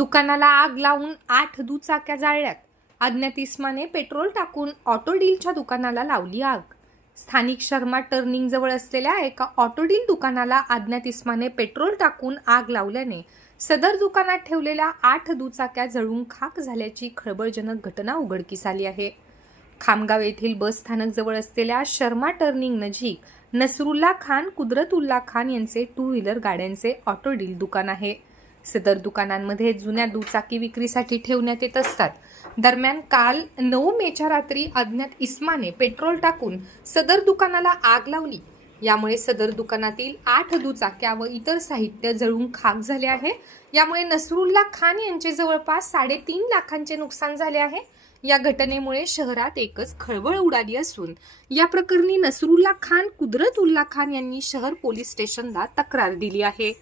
दुकानाला आग लावून आठ दुचाक्या जाळल्यात. अज्ञात इस्माने पेट्रोल टाकून ऑटो डीलच्या दुकानाला लावली आग. स्थानिक शर्मा टर्निंग जवळ असलेल्या एका ऑटो डील दुकानाला अज्ञात इस्माने पेट्रोल टाकून आग लावल्याने सदर दुकानात ठेवलेल्या आठ दुचाक्या जळून खाक झाल्याची खळबळजनक घटना उघडकीस आली आहे. खामगाव येथील बस स्थानक जवळ असलेल्या शर्मा टर्निंग नजीक नसरुल्ला खान कुदरतुल्ला खान यांचे टू व्हीलर गाड्यांचे ऑटो डील दुकान आहे. सदर दुकानांमध्ये जुन्या दुचाकी विक्रीसाठी ठेवण्यात येत असतात. दरम्यान काल नऊ मेच्या रात्री अज्ञात इस्माने पेट्रोल टाकून सदर दुकानाला आग लावली. यामुळे सदर दुकानातील आठ दुचाक्या व इतर साहित्य जळून खाक झाले आहे. यामुळे नसरुल्ला खान यांचे जवळपास साडेतीन लाखांचे नुकसान झाले आहे. या घटनेमुळे शहरात एकच खळबळ उडाली असून या प्रकरणी नसरुल्ला खान कुदरत उल्ला खान यांनी शहर पोलीस स्टेशनला तक्रार दिली आहे.